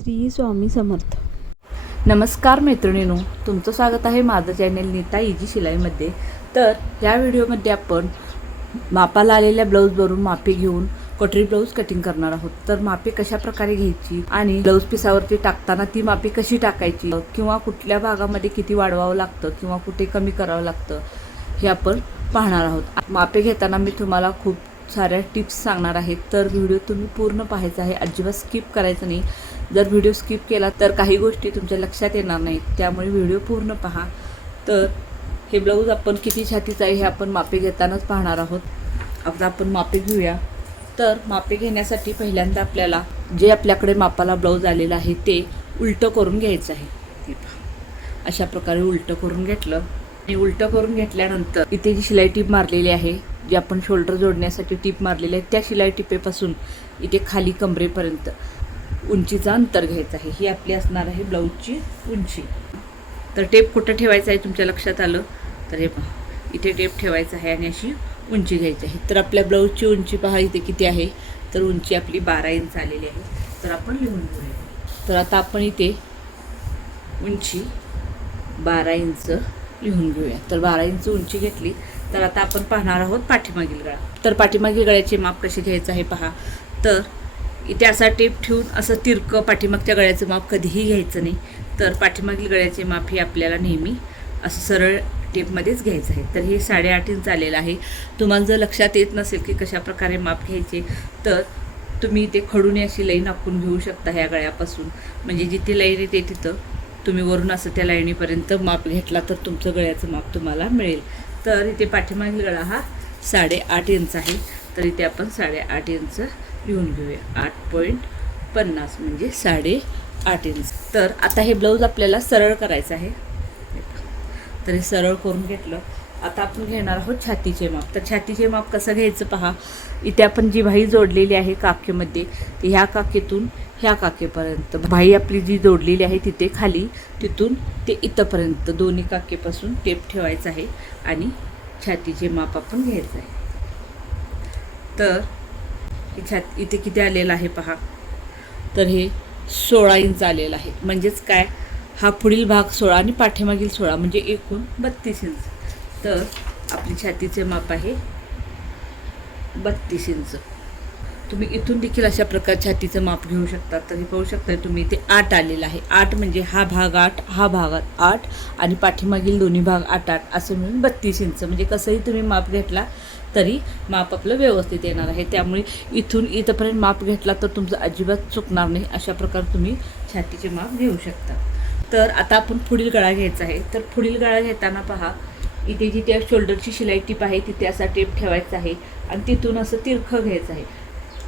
श्री स्वामी समर्थ. नमस्कार मैत्रिणीनो तुमचं स्वागत आहे माझं चॅनेल नीता इजी शिलाईमध्ये. तर या व्हिडिओमध्ये आपण मापाला आलेल्या ब्लाऊजवरून मापे घेऊन कटरी ब्लाऊज कटिंग करणार आहोत. तर मापे कशा प्रकारे घ्यायची आणि ब्लाऊज पिसावरती टाकताना ती मापे कशी टाकायची किंवा कुठल्या भागामध्ये किती वाढवावं लागतं किंवा कुठे कमी करावं लागतं हे आपण पाहणार आहोत. मापे घेताना मी तुम्हाला खूप साऱ्या टिप्स सांगणार आहे. तर व्हिडिओ तुम्ही पूर्ण पाहायचा आहे. अजिबात स्किप करायचं नाही. जर व्हिडिओ स्किप केला तर काही गोष्टी तुमच्या लक्षात येणार नाहीत. त्यामुळे व्हिडिओ पूर्ण पहा. तर हे ब्लाऊज आपण किती छातीचं आहे हे आपण मापे घेतानाच पाहणार आहोत. आता आपण मापे घेऊया. तर मापे घेण्यासाठी पहिल्यांदा आपल्याला जे आपल्याकडे मापाला ब्लाऊज आलेलं आहे ते उलटं करून घ्यायचं आहे. अशा प्रकारे उलटं करून घेतलं. आणि उलटं करून घेतल्यानंतर इथे जी शिलाई टीप मारलेली आहे जी आपण शोल्डर जोडण्यासाठी टीप मारलेली आहे त्या शिलाई टिपेपासून इथे खाली कमरेपर्यंत. उंचीचा अंतर घ्यायचा आहे. ही आपली असणार आहे ब्लाऊजची उंची. तर टेप कुठं ठेवायचं आहे तुमच्या लक्षात आलं? तर हे पहा. इथे टेप ठेवायचा आहे आणि अशी उंची घ्यायची आहे. तर आपल्या ब्लाऊजची उंची पहा इथे किती आहे? तर उंची आपली बारा इंच आलेली आहे. तर आपण लिहून घेऊया. तर आता आपण इथे उंची बारा इंच लिहून घेऊया. तर बारा इंच उंची घेतली तर आता आपण पाहणार आहोत पाठीमागील गळा. तर पाठीमागील गळ्याचे माप कसे घ्यायचं आहे पहा. तर इथे असा टेप ठेवून असं तिरकं पाठीमागच्या गळ्याचं माप कधीही घ्यायचं नाही. तर पाठीमागील गळ्याचे माप हे आपल्याला नेहमी असं सरळ टेपमध्येच घ्यायचं आहे. तर हे साडेआठ इंच आलेलं आहे. तुम्हाला जर लक्षात येत नसेल की कशा प्रकारे माप घ्यायचे तर तुम्ही ते खडून अशी लाईन आखून घेऊ शकता ह्या गळ्यापासून. म्हणजे जिथे लाईन येते तिथं. तुम्ही वरून असं त्या लाईनीपर्यंत माप घेतला तर तुमचं गळ्याचं माप तुम्हाला मिळेल. तर इथे पाठीमागील गळा हा साडेआठ इंच आहे. तर इथे आपण साडेआठ इंच लिहून घेऊया. आठ पॉईंट पन्नास म्हणजे साडे आठ इंच. तर आता हे ब्लाऊज आपल्याला सरळ करायचं आहे. तर हे सरळ करून घेतलं. आता आपण घेणार आहोत छातीचे माप. तर छातीचे माप कसं घ्यायचं पहा? इथे आपण जी भाई जोडलेली आहे काकेमध्ये ती ह्या काकेतून ह्या काकेपर्यंत भाई आपली जी जोडलेली आहे तिथे खाली तिथून ते इथंपर्यंत. दोन्ही काकेपासून टेप ठेवायचं आहे आणि छातीचे माप आपण घ्यायचं आहे. तर हे इथे किती आलेलं आहे पहा. तर हे सोळा इंच आलेलं आहे. म्हणजेच काय? हा पुढील भाग सोळा आणि पाठीमागील सोळा म्हणजे एकूण बत्तीस इंच. तर आपली छातीचे माप आहे बत्तीस इंच. तुम्ही इथून देखील अशा प्रकार छातीचं माप घेऊ शकता. तर हे पाहू शकता तुम्ही इथे आठ आलेलं आहे. आठ म्हणजे हा भाग आठ हा भाग आठ आणि पाठीमागील दोन्ही भाग आठ आठ असं मिळून बत्तीस इंच. म्हणजे कसंही तुम्ही माप घेतला तरी माप आपलं व्यवस्थित येणार आहे. त्यामुळे इथून इथंपर्यंत माप घेतला तर तुमचं अजिबात चुकणार नाही अशा प्रकारे तुम्ही छातीचे माप घेऊ शकता. तर आता आपण पुढील गळा घ्यायचा आहे. तर पुढील गळा घेताना पहा इथे जिथे शोल्डरची शिलाई टीप आहे तिथे असा टेप ठेवायचा आहे आणि तिथून असं तिरखं घ्यायचं आहे.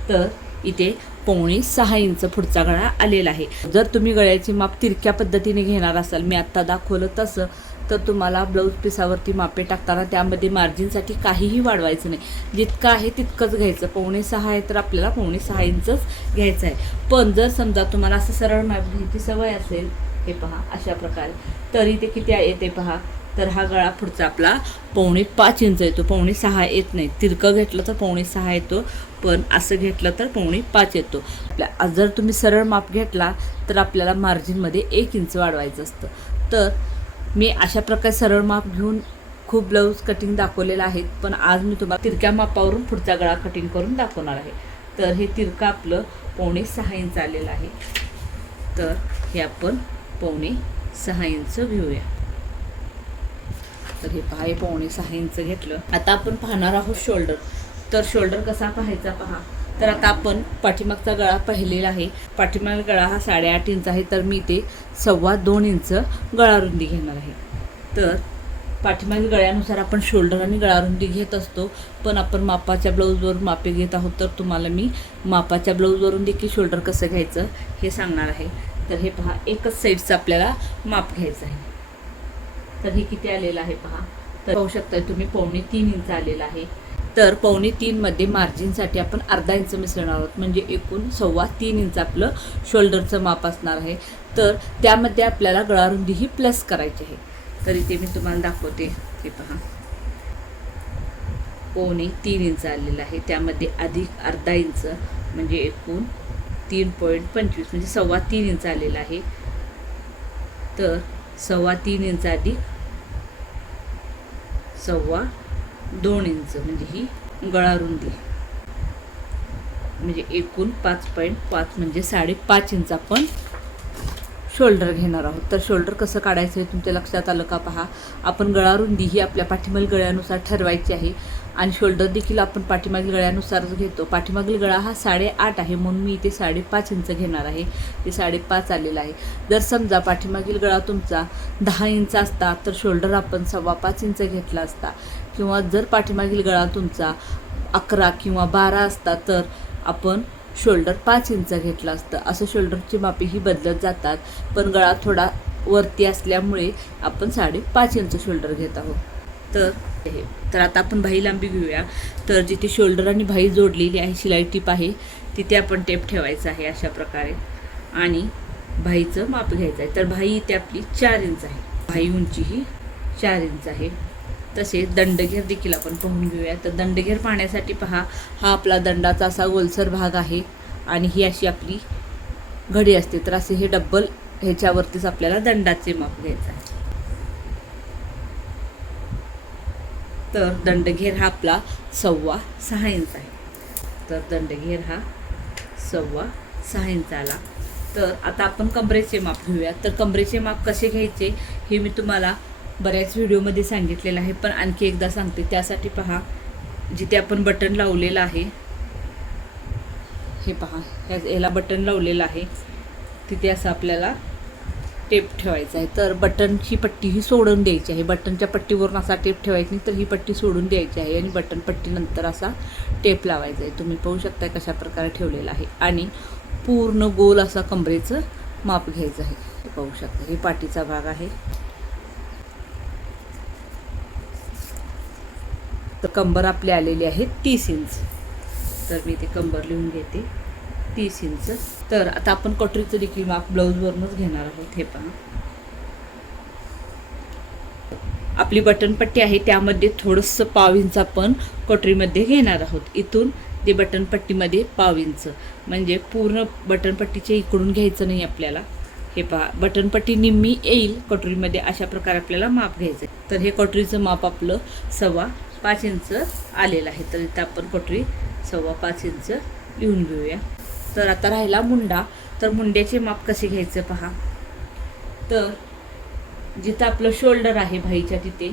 तर इथे पावणे सहा इंच पुढचा गळा आलेला आहे. जर तुम्ही गळ्याची माप तिरक्या पद्धतीने घेणार असाल मी आत्ता दाखवलं तसं तर तुम्हाला ब्लाऊज पिसावरती मापे टाकताना त्यामध्ये मार्जिनसाठी काहीही वाढवायचं नाही. जितकं आहे तितकंच घ्यायचं. पावणे सहा आहे तर आपल्याला पावणे सहा इंचच घ्यायचं आहे. पण जर समजा तुम्हाला असं सरळ माप घ्यायची सवय असेल हे पहा अशा प्रकारे तरी ते किती आहे ते पहा. तर हा गळा पुढचा आपला पावणे पाच इंच येतो. पावणे सहा येत नाही. तिरकं घेतलं तर पावणे सहा येतो. पण असं घेतलं तर पावणे पाच येतो. आपल्या जर तुम्ही सरळ माप घेतला तर आपल्याला मार्जिनमध्ये एक इंच वाढवायचं असतं. तर मी अशा प्रकारे सरळ माप घेऊन खूप ब्लाऊज कटिंग दाखवलेलं आहेत पण आज मी तुम्हाला तिरक्या मापावरून पुढचा गळा कटिंग करून दाखवणार आहे. तर हे तिरकं आपलं पावणे सहा इंच आलेलं आहे. तर हे आपण पावणे सहा इंच घेऊया. तर हे पहा हे पावणे सहा इंच घेतलं. आता आपण पाहणार आहोत शोल्डर तर शोल्डर कसा पाहायचा पहा. तर आता आपण पाठीमागचा गळा पाहिलेला आहे. पाठीमागचा गळा हा साडेआठ इंच आहे तर मी ते सव्वा दोन इंच गळारुंदी घेणार आहे. तर पाठीमागील गळ्यानुसार आपण शोल्डर आणि गळारुंदी घेत असतो पण आपण मापाच्या ब्लाऊजवरून मापे घेत आहोत तर तुम्हाला मी मापाच्या ब्लाऊजवरून देखील शोल्डर कसं घ्यायचं हे सांगणार आहे. तर हे पहा एकच साईडचं आपल्याला माप घ्यायचं आहे. तर हे किती आलेलं आहे पहा. तर पाहू शकता तुम्ही पावणे तीन इंच आलेलं आहे. तर पावणे तीनमध्ये मार्जिनसाठी आपण अर्धा इंच मिसळणार आहोत. म्हणजे एकूण सव्वा तीन इंच आपलं शोल्डरचं माप असणार आहे. तर त्यामध्ये आपल्याला गळारुंदी ही प्लस करायची आहे. तर इथे मी तुम्हाला दाखवते. ते पहा. पावणे तीन इंच आलेलं आहे. त्यामध्ये अधिक अर्धा इंच म्हणजे एकूण तीन पॉईंट पंचवीस म्हणजे सव्वा तीन इंच आलेला आहे. तर सव्वा तीन इंच अधिक सव्वा दोन इंच म्हणजे ही गळा रुंदी. म्हणजे एकूण पाच पॉईंट पाच म्हणजे साडेपाच इंच आपण शोल्डर घेणार आहोत. तर शोल्डर कसं काढायचं हे तुमच्या लक्षात आलं का पहा? आपण गळा रुंदी ही आपल्या पाठीमागील गळ्यानुसार ठरवायची आहे. आणि शोल्डर देखील आपण पाठीमागील गळ्यानुसारच घेतो. पाठीमागील गळा हा साडेआठ आहे म्हणून मी इथे साडेपाच इंच घेणार आहे. ते साडेपाच आलेलं आहे. जर समजा पाठीमागील गळा तुमचा दहा इंच असता तर शोल्डर आपण सव्वा पाच इंच घेतला असता. किंवा जर पाठीमागील गळा तुमचा अकरा किंवा बारा असता तर आपण शोल्डर पाच इंच घेतलं असतं. असं शोल्डरची मापी ही बदलत जातात. पण गळा थोडा वरती असल्यामुळे आपण साडेपाच इंच शोल्डर घेत आहोत. तर हे तर आता आपण भाई लांबी घेऊया. तर जिथे शोल्डर आणि भाई जोडलेली आहे शिलाई टीप आहे तिथे आपण टेप ठेवायचा आहे अशा प्रकारे. आणि भाईचं माप घ्यायचं आहे. तर भाई इथे आपली चार इंच आहे. भाई उंची ही चार इंच आहे. तसेच दंडघेर देखील आपण पाहून घेऊया. तर दंडघेर पाहण्यासाठी पहा हा आपला दंडाचा असा गोलसर भाग आहे आणि ही अशी आपली घडी असते. तर असे हे डब्बल ह्याच्यावरतीच आपल्याला दंडाचे माप घ्यायचं आहे. तर दंडघेर हा आपला सव्वा सहा इंच आहे. तर दंडघेर हा सव्वा सहा इंच आला. तर आता आपण कमरेचे माप घेऊया. तर कमरेचे माप कसे घ्यायचे हे मी तुम्हाला बऱ्याच व्हिडिओमध्ये सांगितलेलं आहे पण आणखी एकदा सांगते त्यासाठी पहा जिथे आपण बटन लावलेलं आहे हे पहा ह्या याला बटन लावलेलं आहे तिथे असं आपल्याला टेप ठेवायचा आहे. तर बटनची पट्टी ही सोडून द्यायची आहे. बटनच्या पट्टीवरून असा टेप ठेवायचा नाही तर ही पट्टी सोडून द्यायची आहे आणि बटन पट्टीनंतर असा टेप लावायचा आहे. तुम्ही पाहू शकता कशा प्रकारे ठेवलेला आहे. आणि पूर्ण गोल असा कमरेचं माप घ्यायचं आहे. पाहू शकता हे पाठीचा भाग आहे. तर कंबर आपली आलेली आहे तीस इंच. तर मी ते कंबर लिहून घेते. तीस इंच. तर आता आपण कटोरीचं देखील माप ब्लाऊजवरूनच घेणार आहोत हे पहा. आपली बटनपट्टी आहे त्यामध्ये थोडंसं पाव इंच आपण कटोरीमध्ये घेणार आहोत. इथून ते बटनपट्टीमध्ये पाव इंच. म्हणजे पूर्ण बटनपट्टीचे इकडून घ्यायचं नाही आपल्याला. हे पहा बटनपट्टी निम्मी येईल कटोरीमध्ये अशा प्रकारे आपल्याला माप घ्यायचं आहे तर हे कटोरीचं माप आपलं सव्वा पाच इंच आलेलं आहे. तर इथं आपण कटोरी सव्वा पाच इंच लिहून घेऊया. तर आता राहिला मुंडा. तर मुंड्याचे माप कसे घ्यायचं पहा. तर जिथं आपलं शोल्डर आहे भाईच्या तिथे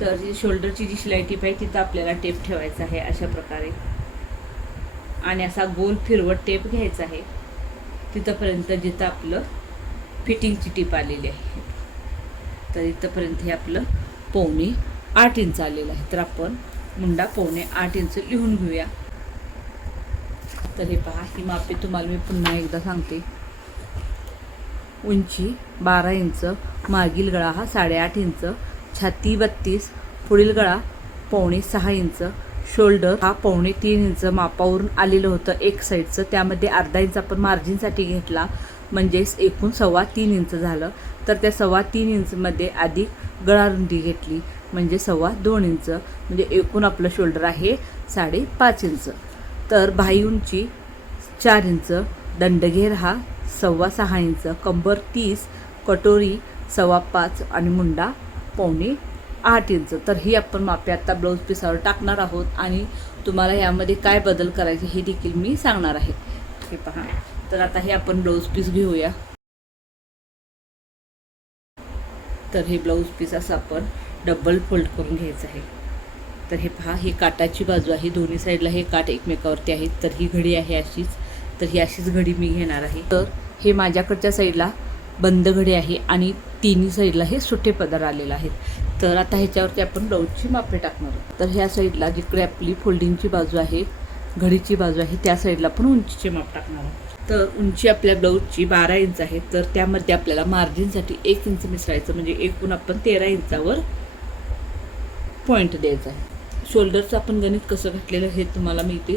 तर जी शोल्डरची जी शिलाई टीप आहे तिथं आपल्याला टेप ठेवायचा आहे अशा प्रकारे. आणि असा गोल फिरवत टेप घ्यायचा आहे. तिथंपर्यंत जिथं आपलं फिटिंगची टीप आलेली आहे. तर इथंपर्यंत हे आपलं पोवणी आठ इंच आलेला आहे. तर आपण मुंडा पोवणे आठ इंच लिहून घेऊया. तर हे पहा ही मापे तुम्हाला मी पुन्हा एकदा सांगते. उंची बारा इंच मागील गळा हा साडेआठ इंच छाती बत्तीस पुढील गळा पावणे सहा इंच शोल्डर हा पावणे तीन इंच मापावरून आलेलं होतं एक साईडचं. त्यामध्ये अर्धा इंच आपण मार्जिनसाठी घेतला म्हणजेच एकूण सव्वा तीन इंच झालं. तर त्या सव्वा तीन इंचमध्ये अधिक गळारुंदी घेतली. म्हणजे सव्वा दोन इंच म्हणजे एकूण आपलं शोल्डर आहे साडेपाच इंच. तर भाई उंची चार इंच दंडघेर हा सव्वा सहा इंच कंबर तीस कटोरी सव्वा पाच आणि मुंडा पावणे आठ इंच. तर ही आपण मापे आत्ता ब्लाऊज पिसावर टाकणार आहोत आणि तुम्हाला यामध्ये काय बदल करायचे हे देखील मी सांगणार आहे. हे पहा. तर आता हे आपण ब्लाऊज पीस घेऊया. तर हे ब्लाऊज पीस असं आपण डबल फोल्ड करून घ्यायचं आहे. तर हे पहा ही काटाची बाजू आहे. दोन्ही साईडला हे काट एकमेकावरती आहेत. तर ही घडी आहे अशीच. तर ही अशीच घडी मी घेणार आहे. तर हे माझ्याकडच्या साईडला बंद घडी आहे आणि तिन्ही साईडला हे सुटे पदर आलेले आहेत. तर आता ह्याच्यावरती आपण ब्लाऊजची मापे टाकणार आहोत. तर ह्या साईडला जिकडे आपली फोल्डिंगची बाजू आहे घडीची बाजू आहे त्या साईडला पण उंचीचे माप टाकणार आहोत. तर उंची आपल्या ब्लाऊजची बारा इंच आहे. तर त्यामध्ये आपल्याला मार्जिनसाठी एक इंच मिसळायचं म्हणजे एकूण आपण तेरा इंचावर पॉईंट द्यायचा आहे. शोल्डरचं आपण गणित कसं घातलेलं हे तुम्हाला मी इथे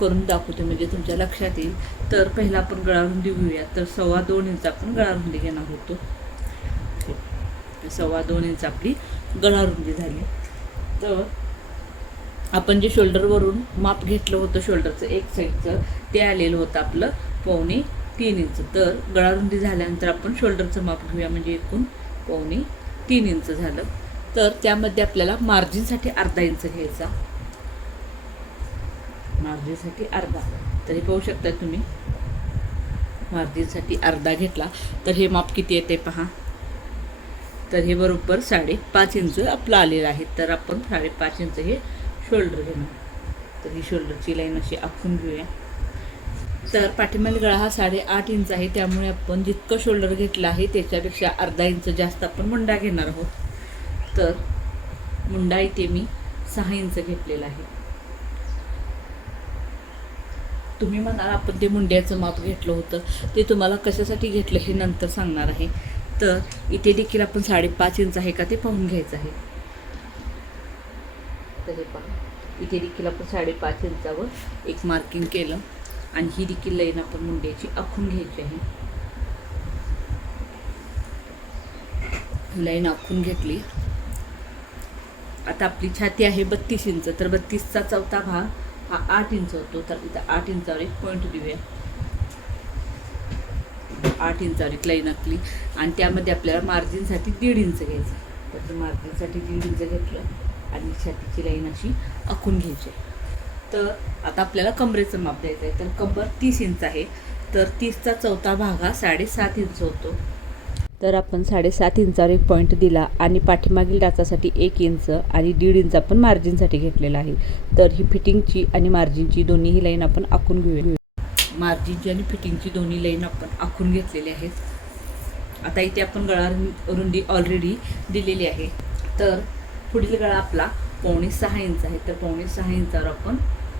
करून दाखवते म्हणजे तुमच्या लक्षात येईल. तर पहिला आपण गळारुंदी घेऊया. तर सव्वा दोन इंच आपण गळारुंदी घेणार होतो. सव्वा दोन इंच आपली गळारुंदी झाली. तर आपण जे शोल्डरवरून माप घेतलं होतं शोल्डरचं एक साईडचं ते आलेलं होतं आपलं पावणे तीन इंच. तर गळारुंदी झाल्यानंतर आपण शोल्डरचं माप घेऊया म्हणजे एकूण पावणे तीन इंच झालं. तर त्यामध्ये आपल्याला मार्जिनसाठी अर्धा इंच घ्यायचा. मार्जिनसाठी अर्धा. तरी पाहू शकता तुम्ही. मार्जिनसाठी अर्धा घेतला. तर हे माप किती येते पहा. तर हे बरोबर साडेपाच इंच आपलं आलेलं आहे. तर आपण साडेपाच इंच हे शोल्डर घेणार. तर ही शोल्डरची लाईन अशी आखून घेऊया. तर पाठीमागील गळा हा साडेआठ इंच आहे. त्यामुळे आपण जितकं शोल्डर घेतलं आहे त्याच्यापेक्षा अर्धा इंच जास्त आपण मुंडा घेणार आहोत. तर मुंडा इथे मी सहा इंच घेतलेला आहे. तुम्ही म्हणाल आपण ते मुंड्याचं माप घेतलं होतं. ते तुम्हाला कशासाठी घेतलं हे नंतर सांगणार आहे. तर इथे देखील आपण साडेपाच इंच आहे का ते पाहून घ्यायचं आहे. तर हे पहा. इथे देखील आपण साडेपाच इंचावर एक मार्किंग केलं. आणि ही देखील लाईन आपण मुंड्याची आखून घ्यायची आहे. लाईन आखून घेतली. आता आपली छाती आहे बत्तीस इंच तर बत्तीसचा चौथा भाग हा आठ इंच होतो. तर इथं आठ इंचावर एक पॉईंट देऊया आठ इंचावर एक लाईन आखली. आणि त्यामध्ये आपल्याला मार्जिनसाठी दीड इंच घ्यायचं. तर मार्जिनसाठी दीड इंच घेतलं आणि छातीची लाईन अशी आखून घ्यायची. तर आता आपल्याला कमरेचं माप द्यायचं आहे तर कंबर तीस इंच आहे. तर तीसचा चौथा भाग हा साडेसात इंच होतो. तर आपण साडेसात इंचावर एक पॉईंट दिला आणि पाठीमागील डाचासाठी एक इंच आणि दीड इंच आपण मार्जिनसाठी घेतलेला आहे. तर ही फिटिंगची आणि मार्जिनची दोन्हीही लाईन आपण आखून घेऊया. मार्जिनची आणि फिटिंगची दोन्ही लाईन आपण आखून घेतलेली आहेत. आता इथे आपण गळा रुंदी ऑलरेडी दिलेली आहे. तर पुढील गळा आपला पावणे सहा इंच आहे. तर पावणे सहा इंचावर आपण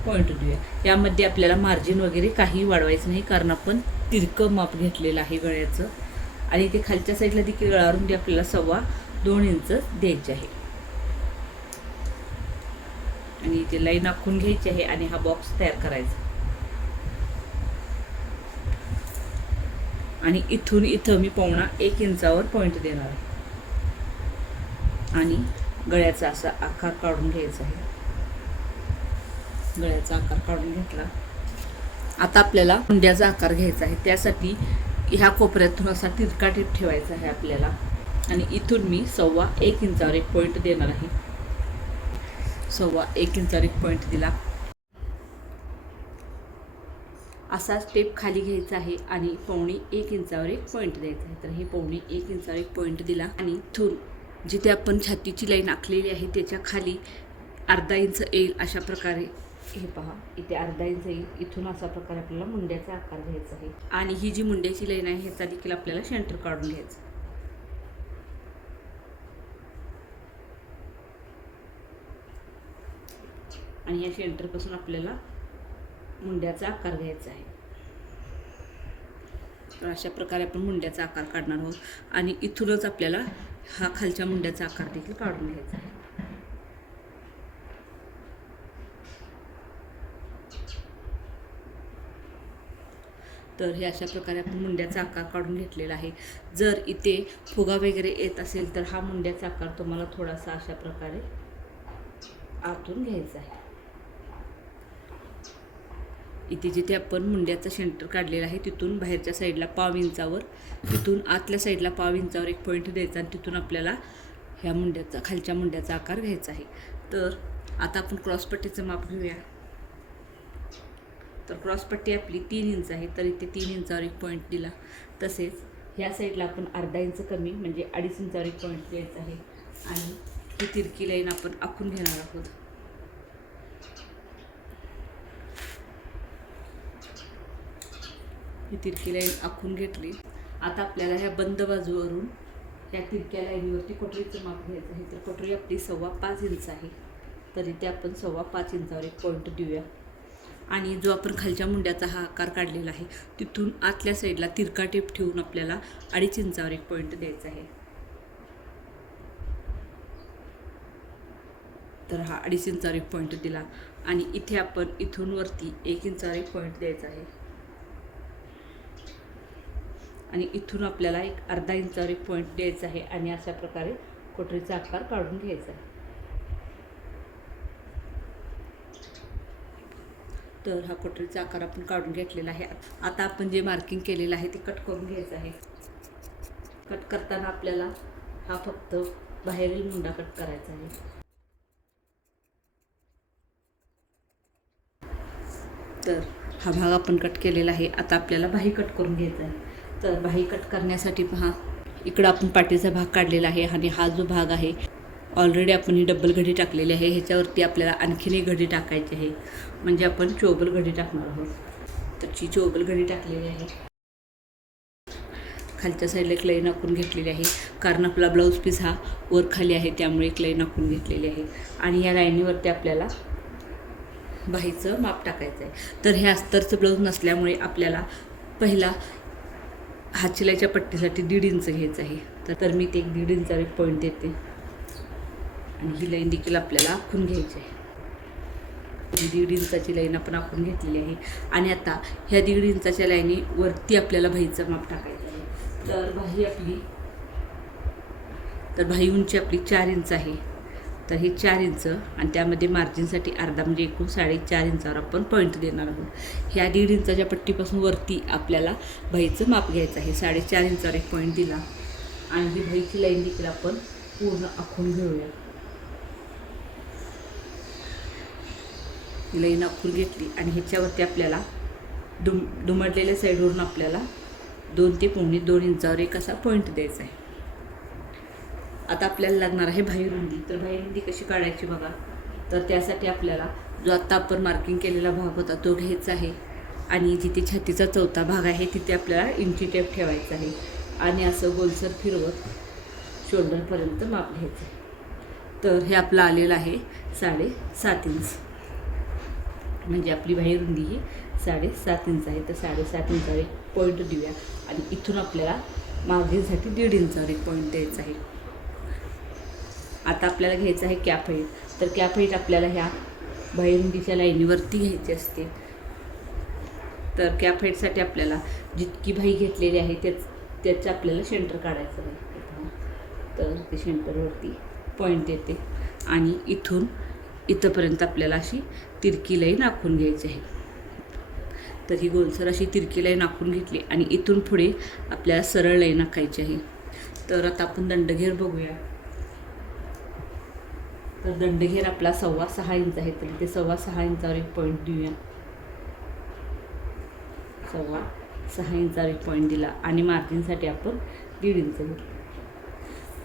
पॉईंट देऊया. यामध्ये आपल्याला मार्जिन वगैरे काही वाढवायचं नाही कारण आपण तिरकं माप घेतलेलं आहे गळ्याचं. आणि इथे खालच्या साईडला देखील गळावरून आपल्याला सव्वा दोन इंच द्यायची आहे. आणि इथे लाईन आखून घ्यायची आहे आणि हा बॉक्स तयार करायचा. आणि इथून इथं मी पावणा एक इंचावर पॉईंट देणार आहे. आणि गळ्याचा असा आकार काढून घ्यायचा आहे. गळ्याचा आकार काढून घेतला. आता आपल्याला कुंड्याचा आकार घ्यायचा आहे. त्यासाठी ह्या कोपऱ्यातून असा तिरका टेप ठेवायचा आहे आपल्याला. आणि इथून मी सव्वा एक इंचावर एक पॉईंट देणार आहे. सव्वा एक इंचावर एक पॉईंट दिला. असा स्टेप खाली घ्यायचा आहे आणि पावणे एक इंचावर एक पॉईंट द्यायचा आहे. तर हे पावणे एक इंचावर एक पॉईंट दिला. आणि इथून जिथे आपण छातीची लाईन आखलेली आहे त्याच्याखाली अर्धा इंच येईल अशा प्रकारे हे पहा इथे अर्धा इंच येईल इथून अशा प्रकारे आपल्याला मुंड्याचा आकार घ्यायचा आहे. आणि ही जी मुंड्याची लाईन आहे ह्याचा देखील आपल्याला सेंटर काढून घ्यायचं आणि या सेंटरपासून आपल्याला मुंड्याचा आकार घ्यायचा आहे. तर अशा प्रकारे आपण मुंड्याचा आकार काढणार आहोत. आणि इथूनच आपल्याला हा खालच्या मुंड्याचा आकार देखील काढून घ्यायचा आहे. तर हे अशा प्रकारे आपण मुंड्याचा आकार काढून घेतलेला आहे. जर इथे फुगा वगैरे येत असेल तर हा मुंड्याचा आकार तुम्हाला थोडासा अशा प्रकारे आतून घ्यायचा आहे. इथे जिथे आपण मुंड्याचं सेंटर काढलेलं आहे तिथून बाहेरच्या साईडला पाव इंचावर तिथून आतल्या साईडला पाव इंचावर एक पॉईंट द्यायचा आणि तिथून आपल्याला ह्या मुंड्याचा खालच्या मुंड्याचा आकार घ्यायचा आहे. तर आता आपण क्रॉसपट्टीचं माप घेऊया. तर क्रॉसपट्टी आपली तीन इंच आहे तर इथे तीन इंचावर एक पॉईंट दिला. तसेच ह्या साईडला आपण अर्धा इंच कमी म्हणजे अडीच इंचावर एक पॉईंट द्यायचा आहे. आणि ही तिरकी लाईन आपण आखून घेणार आहोत. ही तिरकी लाईन आखून घेतली. आता आपल्याला ह्या बंद बाजूवरून ह्या तिरक्या लाईनीवरती कोटरीचं माप घ्यायचं आहे तर कोटरी आपली सव्वा पाच इंच आहे. तर इथे आपण सव्वा पाच इंचावर एक पॉईंट देऊया. आणि जो आपण खालच्या मुंड्याचा हा आकार काढलेला आहे तिथून आतल्या साईडला तिरका टेप ठेवून आपल्याला अडीच इंचावर एक पॉईंट द्यायचा आहे. तर हा अडीच इंचावर एक पॉईंट दिला आणि इथे आपण इथून वरती एक इंचावर एक पॉईंट द्यायचा आहे. आणि इथून आपल्याला एक अर्धा इंचावर एक पॉईंट द्यायचा आहे आणि अशा प्रकारे कोटरीचा आकार काढून घ्यायचा आहे. तर हा कोटरीचा आकार आपण काढून घेतलेला आहे. आता आपण जे मार्किंग केलेलं आहे ते कट करून घ्यायचं आहे. कट करताना आपल्याला हा फक्त बाहेरील मुंडा कट करायचा आहे. तर हा भाग आपण कट केलेला आहे. आता आपल्याला बाही कट करून घ्यायचा आहे. तर बाही कट करण्यासाठी पहा इकडं आपण पाठीचा भाग काढलेला आहे आणि हा जो भाग आहे ऑलरेडी आपण ही डबल घडी टाकलेली आहे. ह्याच्यावरती आपल्याला आणखीन एक घडी टाकायची आहे. म्हणजे आपण चोबल घडी टाकणार आहोत. तर ची चोबल घडी टाकलेली आहे खालच्या साईडला एक लाईन आखून घेतलेली आहे. कारण आपला ब्लाऊज पीस हा वर खाली आहे त्यामुळे एक लाईन आखून घेतलेली आहे. आणि या लाईनीवरती आपल्याला बाहीचं माप टाकायचं आहे. तर हे अस्तरचं ब्लाऊज नसल्यामुळे आपल्याला पहिला हाचिल्याच्या पट्टीसाठी दीड इंच घ्यायचं आहे. तर तर मी ते एक दीड इंचावर एक पॉईंट देते. आणि ही लाईन देखील आपल्याला आखून घ्यायची आहे. दीड इंचाची लाईन आपण आखून घेतलेली आहे. आणि आता ह्या दीड इंचाच्या लाईनीवरती आपल्याला भाईचं माप टाकायचं आहे. तर भाई आपली तर भाई उंची आपली चार इंच आहे. तर हे चार इंच आणि त्यामध्ये मार्जिनसाठी अर्धा म्हणजे एकूण साडेचार इंचावर आपण पॉईंट देणार आहोत. ह्या दीड इंचाच्या पट्टीपासून वरती आपल्याला भाईचं माप घ्यायचं आहे. साडेचार इंचावर एक पॉईंट दिला. आणि ही भाईची लाईन देखील आपण पूर्ण आखून घेऊया. ही लाईन घेतली आणि ह्याच्यावरती आपल्याला दुम दुमडलेल्या साईडवरून आपल्याला दोन ते पोहणे दोन इंचावर एक असा पॉईंट द्यायचा आहे. आता आपल्याला लागणार आहे बाहेरुंदी तर बाहेरुंदी कशी काढायची बघा? तर त्यासाठी आपल्याला जो आत्ता आपण मार्किंग केलेला भाग होता तो घ्यायचा आहे. आणि जिथे छातीचा चौथा भाग आहे तिथे आपल्याला इंची टेप ठेवायचा आहे. आणि असं गोलसर फिरवत शोल्डरपर्यंत माप घ्यायचं आहे. तर हे आपलं आलेलं आहे साडेसात इंच म्हणजे आपली रुंदी ही साडेसात इंच आहे. तर साडेसात इंचावर एक पॉईंट देऊया. आणि इथून आपल्याला मार्जिनसाठी दीड इंचावर एक पॉईंट द्यायचा आहे. आता आपल्याला घ्यायचं आहे कॅप हाईट तर कॅप हाईट आपल्याला ह्या बाहेरुंदीच्या लाईनीवरती घ्यायची असते. तर कॅप हाईटसाठी आपल्याला जितकी भाई घेतलेली आहे त्याच त्याचं आपल्याला सेंटर काढायचं आहे. तर ते सेंटरवरती पॉईंट येते. आणि इथून इथंपर्यंत आपल्याला अशी तिरकी लई नाखून घ्यायची आहे. तर ही गोलसर अशी तिरकी नाखून घेतली आणि इथून पुढे आपल्याला सरळ लई नाकायची आहे. तर आता आपण दंडघेर बघूया. तर दंडघेर आपला सव्वा सहा इंच आहे तर ते सव्वा सहा इंचावर एक पॉईंट देऊया. सव्वा सहा इंचावर एक पॉईंट दिला आणि मार्जिनसाठी आपण दीड इंच घेऊ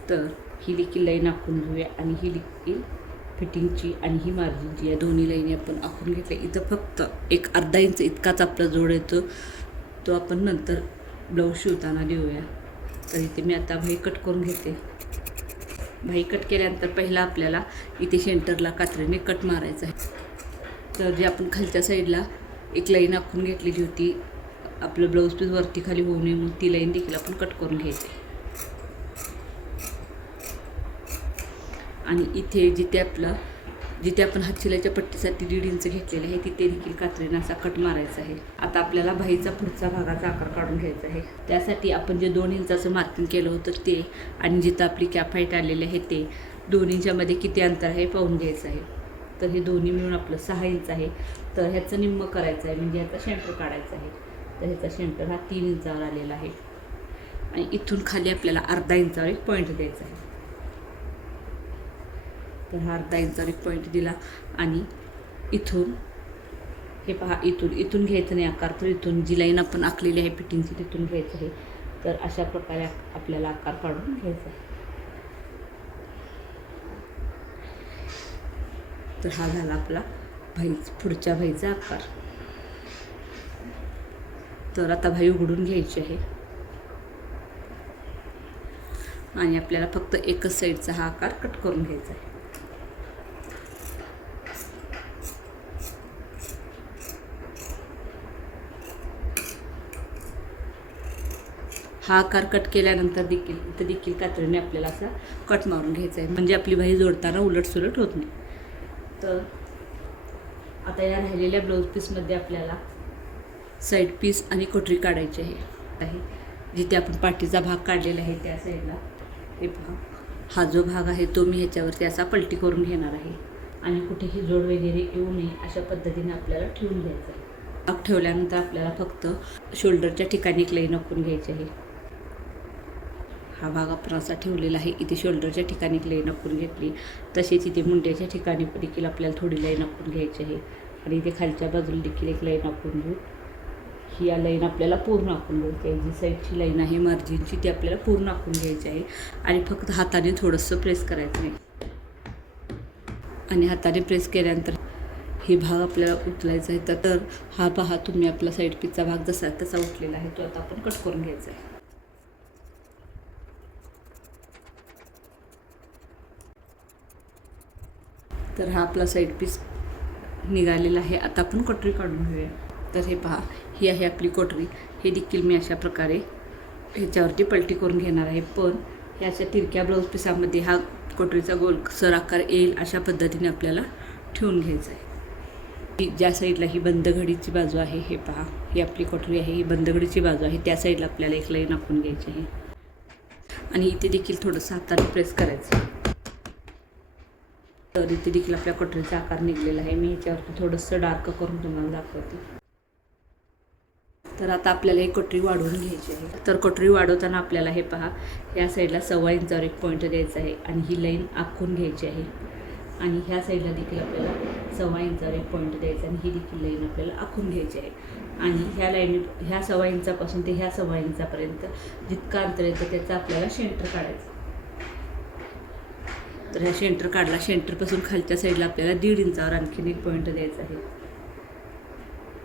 तर ही देखील लाईन आखून घेऊया आणि ही देखील फिटिंगची आणि ही मार्जिनची या दोन्ही लाईनी आपण आखून घेतल्या. इथं फक्त एक अर्धा इंच इतकाच आपला जोड येतो. तो आपण नंतर ब्लाऊज शिवताना देऊया. तर इथे मी आता भाई कट करून घेते. भाई कट केल्यानंतर पहिला आपल्याला इथे सेंटरला कात्रीने कट मारायचं आहे. तर जे आपण खालच्या साईडला एक लाईन आखून घेतलेली होती आपलं ब्लाऊज पीस वरती खाली होऊ नये म्हणून ती लाईन देखील आपण कट करून घ्यायची आणि इथे जिथे आपलं जिथे आपण हातशिलाच्या पट्टीसाठी दीड इंच घेतलेले आहे तिथे देखील कात्रीनं असा कट मारायचा आहे. आता आपल्याला बाईचा पुढचा भागाचा आकार काढून घ्यायचा आहे. त्यासाठी आपण जे दोन इंचाचं मार्किंग केलं होतं ते आणि जिथं आपली कॅफाईट आलेले आलेली आहे ते दोन इंचामध्ये किती अंतर आहे पाहून घ्यायचं आहे. तर हे दोन्ही मिळून आपलं सहा इंच आहे. तर ह्याचं निम्म करायचं आहे म्हणजे ह्याचा शेंटर काढायचा आहे. तर ह्याचा शेंटर हा तीन इंचावर आलेला आहे. आणि इथून खाली आपल्याला अर्धा इंचावर एक पॉईंट द्यायचा आहे. तर हा अर्धा इंचावर एक पॉईंट दिला आणि इथून हे पहा इथून इथून घ्यायचं नाही आकार तर इथून जी लाईन आपण आखलेली आहे फिटिंगची तिथून घ्यायचं आहे तर अशा प्रकारे आपल्याला आकार काढून घ्यायचा. आहे तर हा झाला आपला भाई पुढच्या भाईचा आकार. तर आता भाई उघडून घ्यायची आहे. आणि आपल्याला फक्त एकच साईडचा हा आकार कट करून घ्यायचा आहे. हा आकार कट केल्यानंतर देखील इथं देखील कात्रीने आपल्याला असा कट मारून घ्यायचा आहे म्हणजे आपली बाई जोडताना उलटसुलट होत नाही. तर आता या राहिलेल्या ब्लाऊज पीसमध्ये आपल्याला साईड पीस आणि कोटरी काढायची आहे. आहे. जिथे आपण पाठीचा भाग काढलेला आहे त्या साईडला हे भाग हा जो भाग आहे तो मी ह्याच्यावरती असा पलटी करून घेणार आहे. आणि कुठेही जोड वगैरे येऊ नये अशा पद्धतीने आपल्याला ठेवून घ्यायचं आहे ठेवल्यानंतर आपल्याला फक्त शोल्डरच्या ठिकाणी एक लाईन आखून घ्यायची आहे. हा भाग आपण असा ठेवलेला आहे. इथे शोल्डरच्या ठिकाणी एक लाईन आखून घेतली. तसेच इथे मुंड्याच्या ठिकाणी देखील आपल्याला थोडी लाईन आखून घ्यायची आहे. आणि इथे खालच्या बाजूला देखील एक लाईन आखून घेऊ. ही या लाईन आपल्याला पूर्ण आखून घ्यायची आहे जी साईडची लाईन आहे मार्जिनची ती आपल्याला पूर्ण आखून घ्यायची आहे. आणि फक्त हाताने थोडंसं प्रेस करायचं आहे. आणि हाताने प्रेस केल्यानंतर हे भाग आपल्याला उचलायचा आहे. तर तर हा पहा तुम्ही आपला साईड पीसचा भाग जसा तसा उठलेला आहे. तो आता आपण कट करून घ्यायचा आहे. तर हा आपला साईड पीस निघालेला आहे. आता आपण कटोरी काढून घेऊया. तर हे पहा ही आहे आपली कोटरी हे देखील मी अशा प्रकारे ह्याच्यावरती पलटी करून घेणार आहे. पण ह्या अशा तिरक्या ब्लाऊज पिसामध्ये हा कोटरीचा गोल सर आकार येईल अशा पद्धतीने आपल्याला ठेवून घ्यायचं आहे. ही ज्या साईडला ही बंद घडीची बाजू आहे हे पहा ही आपली कोटरी आहे ही बंद घडीची बाजू आहे. त्या साईडला आपल्याला एक लाईन आपण घ्यायची आहे. आणि इथे देखील थोडंसं हाताने प्रेस करायचं आहे. तर इथे देखील आपल्या कटरीचा आकार निघलेला आहे. मी ह्याच्यावरती थोडंसं डार्क करून तुम्हाला दाखवते. तर आता आपल्याला एक कटरी वाढवून घ्यायची आहे. तर कटरी वाढवताना आपल्याला हे पहा या साईडला सव्वा इंचावर एक पॉईंट द्यायचा आहे आणि ही लाईन आखून घ्यायची आहे. आणि ह्या साईडला देखील आपल्याला सव्वा इंचावर एक पॉईंट द्यायचा आणि ही देखील लाईन आपल्याला आखून घ्यायची आहे. आणि ह्या लाईन ह्या सव्वा इंचापासून ते ह्या सव्वा इंचापर्यंत जितकं अंतर येतं त्याचं आपल्याला शेंटर काढायचं तर ह्या शेंटर काढला. शेंटरपासून खालच्या साईडला आपल्याला दीड इंचावर आणखीन एक पॉईंट द्यायचा आहे.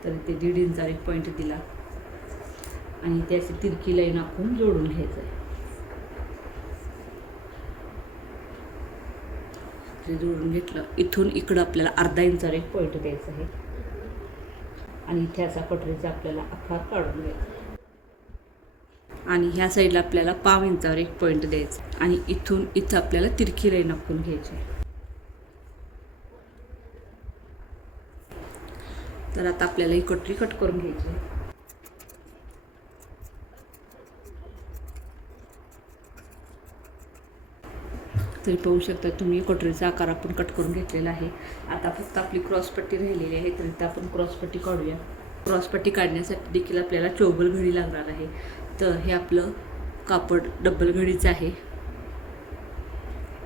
तर ते दीड इंचावर एक पॉईंट दिला. आणि त्याची तिरकी लाईन आखून जोडून घ्यायचं आहे. ते जोडून घेतलं. इथून इकडं आपल्याला अर्धा इंचावर एक पॉईंट द्यायचा आहे. आणि इथे असा कटोरीचा आपल्याला आकार काढून घ्यायचा आणि ह्या साईडला आपल्याला पाव इंचावर एक पॉईंट द्यायचा आणि इथून इथं आपल्याला तिरकी लाईन आखून घ्यायची तर आता आपल्याला ही कटरी कट करून घ्यायची तरी पाहू शकता तुम्ही कटोरीचा आकार आपण कट करून घेतलेला आहे. आता फक्त आपली क्रॉसपट्टी राहिलेली आहे तर इथं आपण क्रॉसपट्टी काढूया. क्रॉसपट्टी काढण्यासाठी देखील आपल्याला चौबल घडी लागणार आहे. तर हे आपलं कापड डब्बल घडीचं आहे.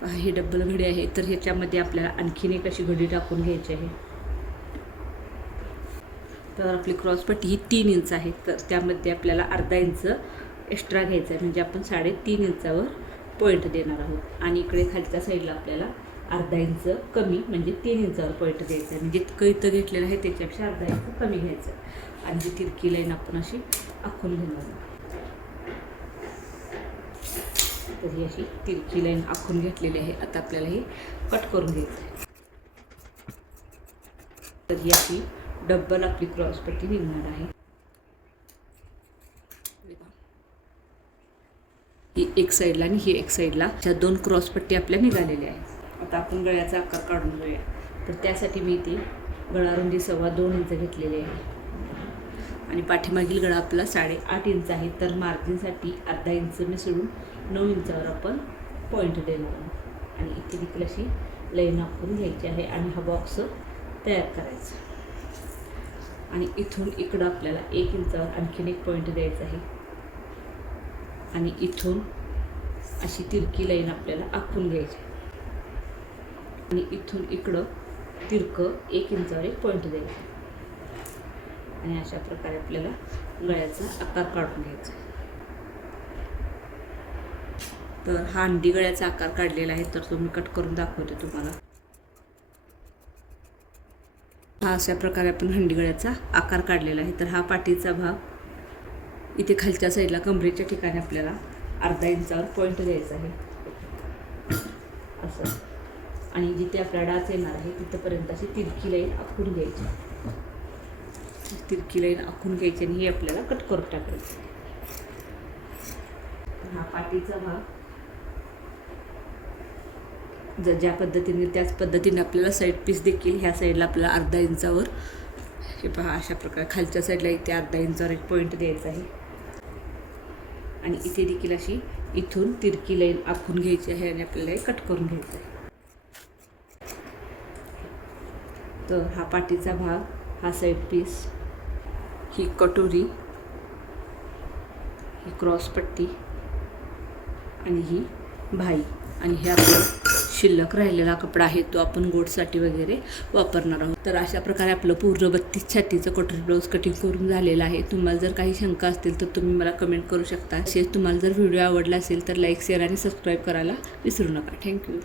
हे डब्बल घडी आहे तर ह्याच्यामध्ये आपल्याला आणखीन एक अशी घडी टाकून घ्यायची आहे. तर आपली क्रॉसपट्टी ही तीन इंच आहे तर त्यामध्ये आपल्याला अर्धा इंच एक्स्ट्रा घ्यायचा आहे म्हणजे आपण साडेतीन इंचावर पॉईंट देणार आहोत. आणि इकडे खालच्या साईडला आपल्याला अर्धा इंच कमी म्हणजे तीन इंचावर पॉईंट द्यायचा आहे. म्हणजे जितकं इथं घेतलेलं आहे त्याच्यापेक्षा अर्धा इंच कमी घ्यायचं आहे. आणि जी तिरकी लाईन आपण अशी आखून घेणार तर ही अशी. तिरकी लाईन आखून घेतलेली आहे. आता आपल्याला ही कट करून घ्यायचं आहे. तर ही अशी डब्बल आपली क्रॉसपट्टी निघणार आहे. ही एक साईडला आणि ही एक साईडला ह्या दोन क्रॉसपट्टी आपल्या निघालेल्या आहेत. आता आपण गळ्याचा आकार काढून घेऊया. तर त्यासाठी मी ती गळा रुंदी सव्वा दोन इंच घेतलेली आहे. आणि पाठीमागील गळा आपला साडेआठ इंच आहे. तर मार्जिनसाठी अर्धा इंच मिसळून नऊ इंचावर आपण पॉईंट देणार. आणि इथे देखील अशी लाईन आखून घ्यायची आहे आणि हा बॉक्स तयार करायचा. आणि इथून इकडं आपल्याला एक इंचावर आणखीन एक पॉईंट द्यायचा आहे. आणि इथून अशी तिरकी लाईन आपल्याला आखून घ्यायची आणि इथून इकडं तिरकं एक इंचावर एक पॉईंट द्यायचं आणि अशा प्रकारे आपल्याला गळ्याचा आकार काढून घ्यायचा आहे. तर हा अंडी गळ्याचा आकार काढलेला आहे तर तो मी कट करून दाखवते तुम्हाला. हा अशा प्रकारे आपण हंडीगळ्याचा आकार काढलेला आहे. तर हा पाठीचा भाग इथे खालच्या साईडला कमरेच्या ठिकाणी आपल्याला अर्धा इंचावर पॉईंट द्यायचा आहे. असं. आणि जिथे आपला डाच येणार आहे तिथंपर्यंत अशी तिरकी लाईन आखून घ्यायची. तिरकी लाईन आखून घ्यायची आणि ही आपल्याला कट करून टाकायची. तर हा पाठीचा भाग ज ज्या पद्धतीने त्याच पद्धतीने आपल्याला साईड पीस देखील ह्या साईडला आपल्याला अर्धा इंचावर हे पहा अशा प्रकारे खालच्या साईडला इथे अर्धा इंचावर एक पॉईंट द्यायचा आहे. आणि इथे देखील अशी इथून तिरकी लाईन आखून घ्यायची आहे आणि आपल्याला हे कट करून घ्यायचं आहे. तर हा पाठीचा भाग हा साईड पीस ही कटोरी ही क्रॉस पट्टी आणि ही भाई. आणि हे आपलं शिल्लक राहिलेला कपडा आहे तो आपण गोटसाठी वगैरे वापरणार आहोत. तर अशा प्रकारे आपलं पूर्ण बत्तीस छातीचं कठोर ब्लाऊज कटिंग करून झालेलं आहे. तुम्हाला जर काही शंका असतील तर तुम्ही मला कमेंट करू शकता. तसेच तुम्हाला जर व्हिडिओ आवडला असेल तर लाईक शेअर आणि सबस्क्राईब करायला विसरू नका. थँक्यू